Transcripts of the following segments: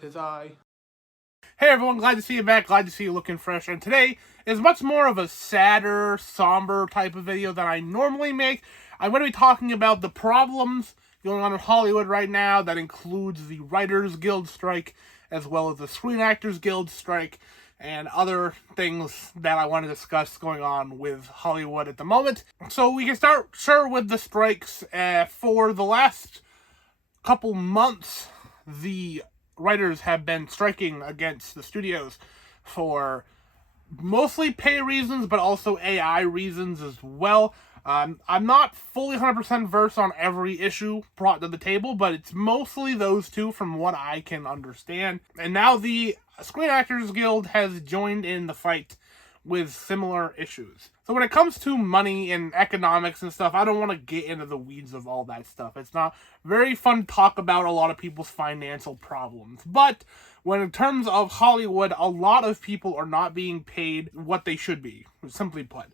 'Tis I. Hey everyone, glad to see you back, glad to see you looking fresh, and today is much more of a sadder, somber type of video than I normally make. I'm going to be talking about the problems going on in Hollywood right now. That includes the Writers Guild strike, as well as the Screen Actors Guild strike, and other things that I want to discuss going on with Hollywood at the moment. So we can start, sure, with the strikes. For the last couple months, the writers have been striking against the studios for mostly pay reasons, but also AI reasons as well. I'm not fully 100% versed on every issue brought to the table, but it's mostly those two from what I can understand. And now the Screen Actors Guild has joined in the fight with similar issues. So when it comes to money and economics and stuff, I don't want to get into the weeds of all that stuff. It's not very fun to talk about a lot of people's financial problems. But when in terms of Hollywood, a lot of people are not being paid what they should be, simply put.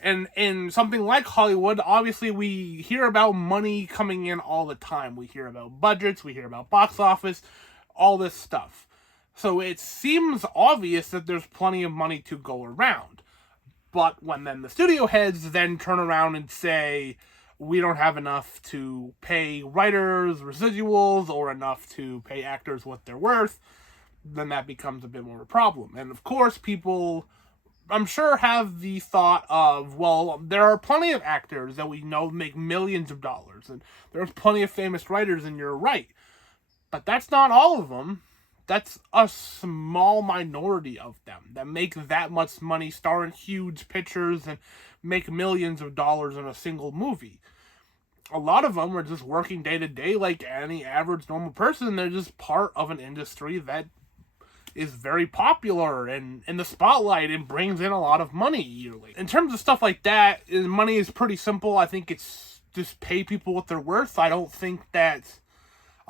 And in something like Hollywood, obviously we hear about money coming in all the time. We hear about budgets, we hear about box office, all this stuff. So it seems obvious that there's plenty of money to go around. But when then the studio heads then turn around and say, we don't have enough to pay writers residuals or enough to pay actors what they're worth, then that becomes a bit more of a problem. And of course, people, I'm sure, have the thought of, well, there are plenty of actors that we know make millions of dollars, and there's plenty of famous writers, and you're right. But that's not all of them. That's a small minority of them that make that much money, star in huge pictures, and make millions of dollars in a single movie. A lot of them are just working day to day like any average normal person. They're just part of an industry that is very popular and in the spotlight and brings in a lot of money yearly. In terms of stuff like that, money is pretty simple. I think it's just pay people what they're worth. I don't think that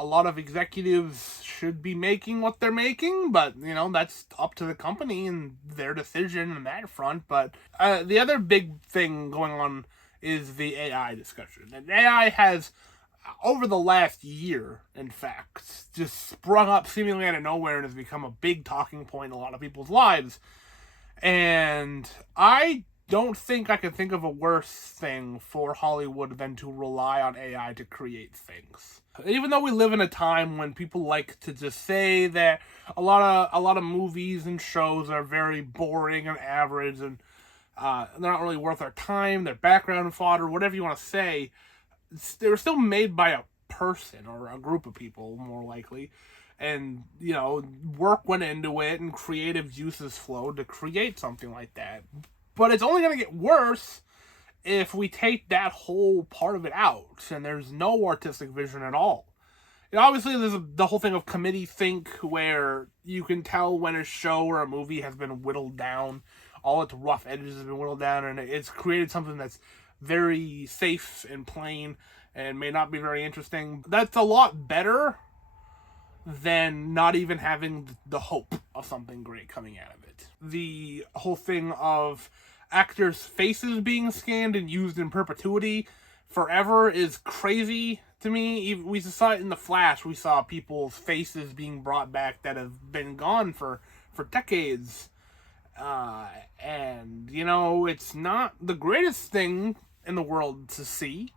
a lot of executives should be making what they're making, but, that's up to the company and their decision on that front. But the other big thing going on is the AI discussion. And AI has, over the last year, in fact, just sprung up seemingly out of nowhere and has become a big talking point in a lot of people's lives. And I don't think I can think of a worse thing for Hollywood than to rely on AI to create things. Even though we live in a time when people like to just say that a lot of movies and shows are very boring and average and they're not really worth our time, they're background fodder, whatever you want to say, they were still made by a person or a group of people, more likely. And, work went into it and creative juices flowed to create something like that. But it's only going to get worse if we take that whole part of it out and there's no artistic vision at all. Obviously, there's the whole thing of committee think, where you can tell when a show or a movie has been whittled down. All its rough edges have been whittled down, and it's created something that's very safe and plain and may not be very interesting. That's a lot better than not even having the hope of something great coming out of it. The whole thing of actors' faces being scanned and used in perpetuity forever is crazy to me. We saw it in The Flash. We saw people's faces being brought back that have been gone for decades. And, it's not the greatest thing in the world to see.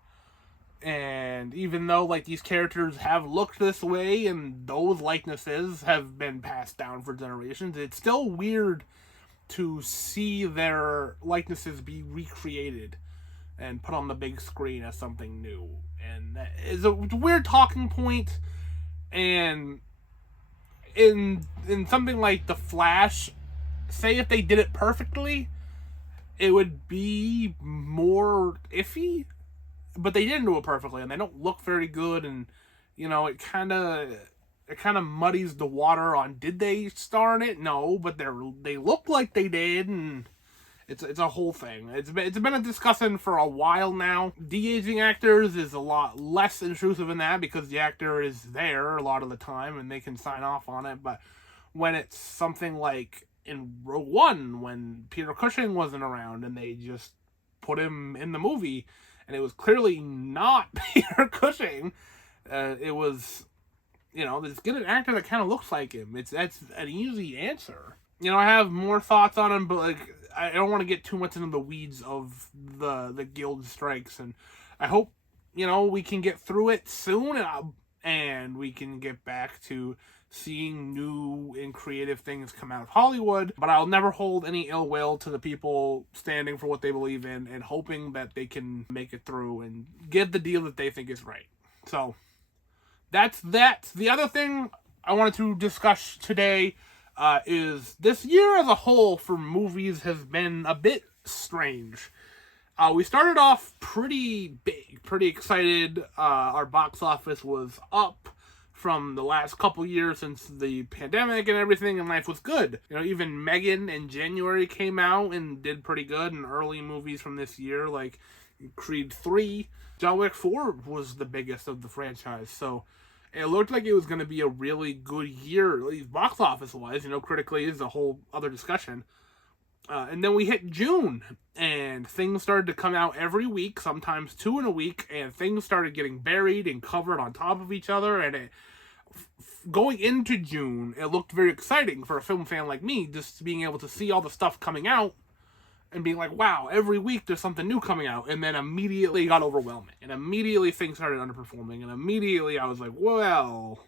And even though, these characters have looked this way and those likenesses have been passed down for generations, it's still weird to see their likenesses be recreated and put on the big screen as something new. And that is a weird talking point. And in something like The Flash, say if they did it perfectly, it would be more iffy. But they didn't do it perfectly, and they don't look very good, and it kind of muddies the water on, did they star in it? No, but they look like they did, and it's a whole thing. It's been a discussion for a while now. De-aging actors is a lot less intrusive in that because the actor is there a lot of the time and they can sign off on it. But when it's something like in Rogue One, when Peter Cushing wasn't around and they just put him in the movie, and it was clearly not Peter Cushing. It was Just get an actor that kind of looks like him. That's an easy answer. I have more thoughts on him, but like I don't want to get too much into the weeds of the guild strikes, and I hope we can get through it soon, and we can get back to seeing new and creative things come out of Hollywood. But I'll never hold any ill will to the people standing for what they believe in and hoping that they can make it through and get the deal that they think is right. So that's that. The other thing I wanted to discuss today is this year as a whole for movies has been a bit strange. We started off pretty big, pretty excited. Our box office was up from the last couple years since the pandemic and everything, and life was good. Even Megan in January came out and did pretty good, and early movies from this year like Creed 3. John Wick 4 was the biggest of the franchise, so it looked like it was going to be a really good year, at least box office-wise. Critically is a whole other discussion. And then we hit June, and things started to come out every week, sometimes 2 in a week, and things started getting buried and covered on top of each other, and going into June, it looked very exciting for a film fan like me, just being able to see all the stuff coming out, and being like, wow, every week there's something new coming out, and then immediately it got overwhelming, and immediately things started underperforming, and immediately I was like, well,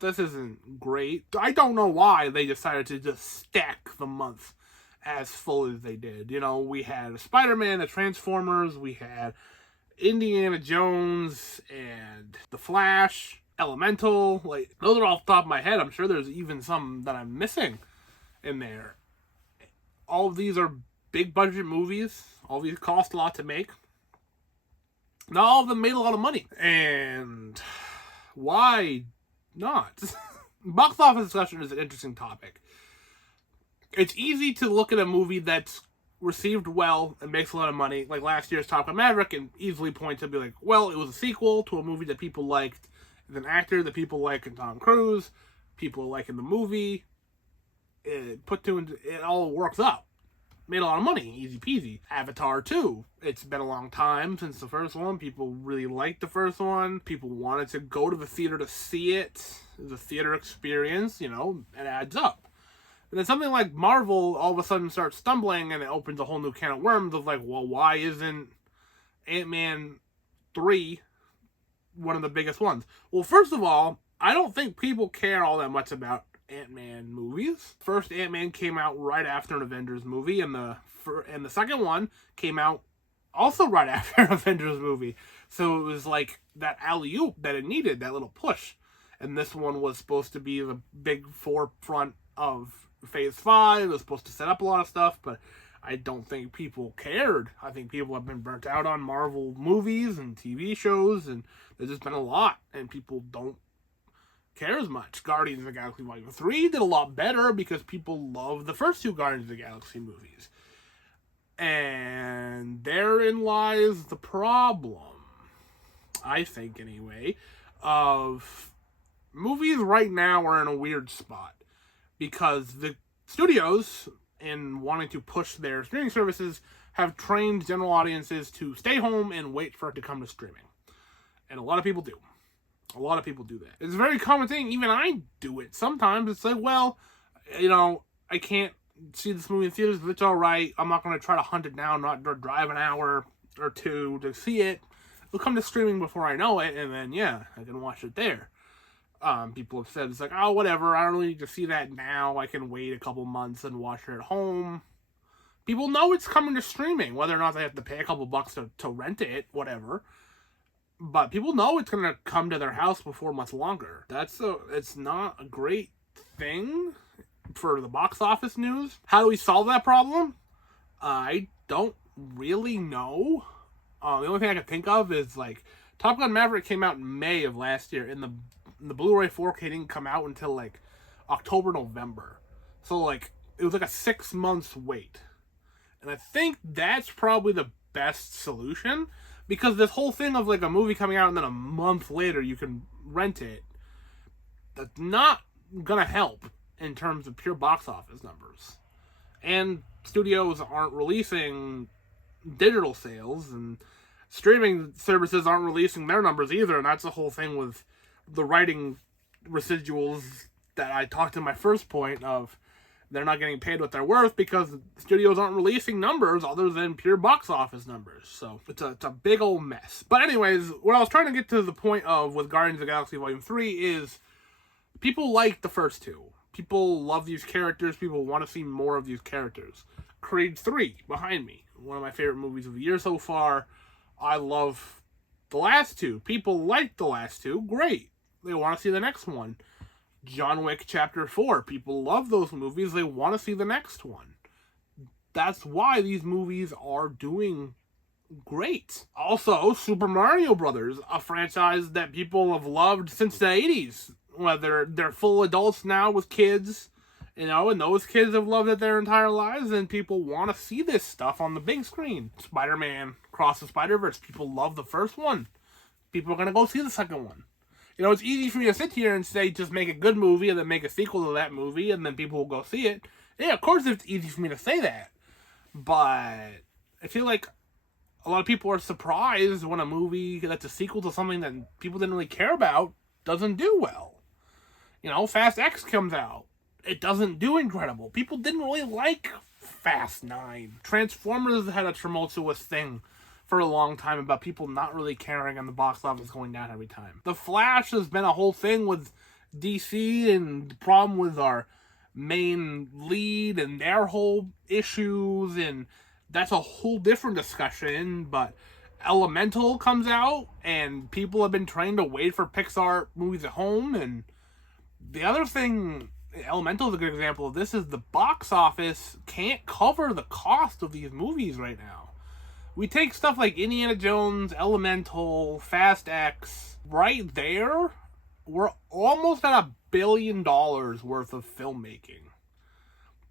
this isn't great. I don't know why they decided to just stack the month as full as they did. We had Spider-Man, the Transformers, we had Indiana Jones, and The Flash, Elemental. Like, those are off the top of my head. I'm sure there's even some that I'm missing in there. All of these are big budget movies. All of these cost a lot to make. Not all of them made a lot of money. And why not? Box office discussion is an interesting topic. It's easy to look at a movie that's received well and makes a lot of money, like last year's Top Gun Maverick, and easily point to be like, well, it was a sequel to a movie that people liked, with an actor that people like in Tom Cruise, people like in the movie. It all works out. Made a lot of money, easy peasy. Avatar 2. It's been a long time since the first one. People really liked the first one. People wanted to go to the theater to see it. It was a theater experience, it adds up. And then something like Marvel all of a sudden starts stumbling, and it opens a whole new can of worms of like, well, why isn't Ant-Man 3 one of the biggest ones? Well, first of all, I don't think people care all that much about Ant-Man movies. First Ant-Man came out right after an Avengers movie, and the second one came out also right after an Avengers movie. So it was like that alley-oop that it needed, that little push. And this one was supposed to be the big forefront of Phase 5. It was supposed to set up a lot of stuff, but I don't think people cared. I think people have been burnt out on Marvel movies and TV shows, and there's just been a lot, and people don't care as much. Guardians of the Galaxy Volume 3 did a lot better because people love the first 2 Guardians of the Galaxy movies. And therein lies the problem, I think anyway, of movies right now are in a weird spot. Because the studios, in wanting to push their streaming services, have trained general audiences to stay home and wait for it to come to streaming. And a lot of people do. A lot of people do that. It's a very common thing. Even I do it sometimes. It's like, well, I can't see this movie in theaters, but it's alright. I'm not going to try to hunt it down, not drive an hour or 2 to see it. It'll come to streaming before I know it, and then, yeah, I can watch it there. People have said, it's like, oh, whatever, I don't really need to see that now. I can wait a couple months and watch it at home. People know it's coming to streaming, whether or not they have to pay a couple bucks to rent it, whatever. But people know it's going to come to their house before much longer. It's not a great thing for the box office news. How do we solve that problem? I don't really know. The only thing I can think of is, like, Top Gun Maverick came out in May of last year, and the Blu-ray 4K didn't come out until, like, October, November. So, like, it was like a 6 months wait. And I think that's probably the best solution, because this whole thing of, like, a movie coming out and then a month later you can rent it, that's not gonna help in terms of pure box office numbers. And studios aren't releasing digital sales, and streaming services aren't releasing their numbers either, and that's the whole thing with the writing residuals that I talked in my first point of they're not getting paid what they're worth because studios aren't releasing numbers other than pure box office numbers. So it's a big old mess. But anyways, what I was trying to get to the point of with Guardians of the Galaxy Volume 3 is people like the first two. People love these characters. People want to see more of these characters. Creed 3, behind me. One of my favorite movies of the year so far. I love the last two. People like the last two. Great. They want to see the next one. John Wick Chapter 4. People love those movies. They want to see the next one. That's why these movies are doing great. Also, Super Mario Brothers, a franchise that people have loved since the 80s. Whether they're full adults now with kids, and those kids have loved it their entire lives, and people want to see this stuff on the big screen. Spider-Man Across the Spider-Verse. People love the first one. People are going to go see the second one. It's easy for me to sit here and say, just make a good movie and then make a sequel to that movie and then people will go see it. Yeah, of course it's easy for me to say that. But I feel like a lot of people are surprised when a movie that's a sequel to something that people didn't really care about doesn't do well. Fast X comes out. It doesn't do incredible. People didn't really like Fast 9. Transformers had a tumultuous thing for a long time about people not really caring and the box office going down every time. The Flash has been a whole thing with DC and the problem with our main lead and their whole issues, and that's a whole different discussion. But Elemental comes out and people have been trained to wait for Pixar movies at home. And the other thing, Elemental is a good example of this, is the box office can't cover the cost of these movies right now. We take stuff like Indiana Jones, Elemental, Fast X, right there, we're almost at $1 billion worth of filmmaking.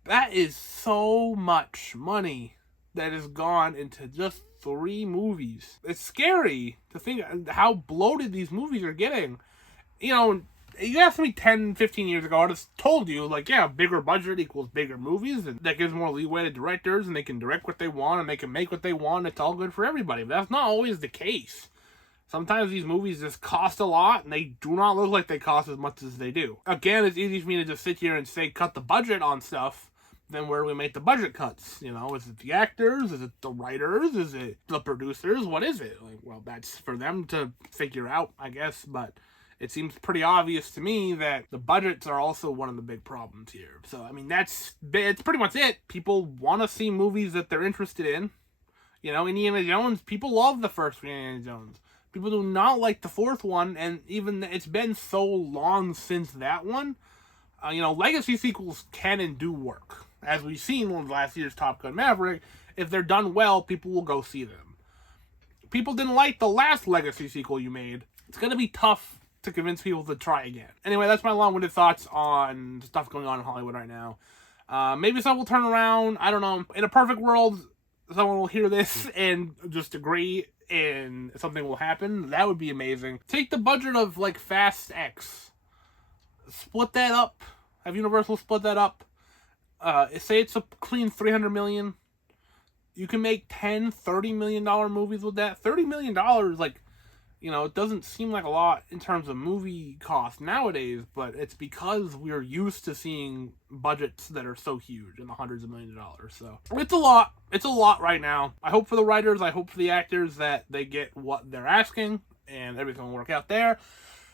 That is so much money that has gone into just 3 movies. It's scary to think how bloated these movies are getting. You asked me 10, 15 years ago, I just told you, bigger budget equals bigger movies, and that gives more leeway to directors, and they can direct what they want, and they can make what they want, it's all good for everybody. But that's not always the case. Sometimes these movies just cost a lot, and they do not look like they cost as much as they do. Again, it's easy for me to just sit here and say, cut the budget on stuff, then where do we make the budget cuts? Is it the actors? Is it the writers? Is it the producers? What is it? That's for them to figure out, I guess, but it seems pretty obvious to me that the budgets are also one of the big problems here. So, it's pretty much it. People want to see movies that they're interested in. Indiana Jones, people love the first Indiana Jones. People do not like the fourth one, and even it's been so long since that one. Legacy sequels can and do work. As we've seen with last year's Top Gun Maverick, if they're done well, people will go see them. People didn't like the last Legacy sequel you made. It's going to be tough to convince people to try again. Anyway, that's my long-winded thoughts on stuff going on in Hollywood right now. Maybe some will turn around. I don't know. In a perfect world, someone will hear this and just agree and something will happen. That would be amazing. Take the budget of Fast X. Split that up. Have Universal split that up. Say it's a clean $300 million. You can make $10, $30 million movies with that. $30 million, it doesn't seem like a lot in terms of movie cost nowadays, but it's because we're used to seeing budgets that are so huge in the hundreds of millions of dollars. So it's a lot. It's a lot right now. I hope for the writers, I hope for the actors that they get what they're asking and everything will work out there.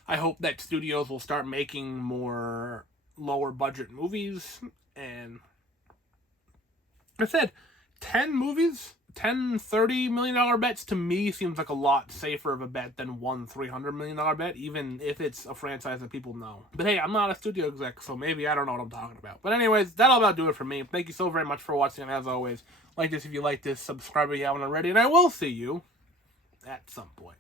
I hope that studios will start making more lower budget movies. And like I said, 10 movies, $30 million bets to me seems like a lot safer of a bet than one $300 million bet, even if it's a franchise that people know. But hey, I'm not a studio exec, so maybe I don't know what I'm talking about. But anyways, that'll about do it for me. Thank you so very much for watching, and as always, like this if you like this, subscribe if you haven't already, and I will see you at some point.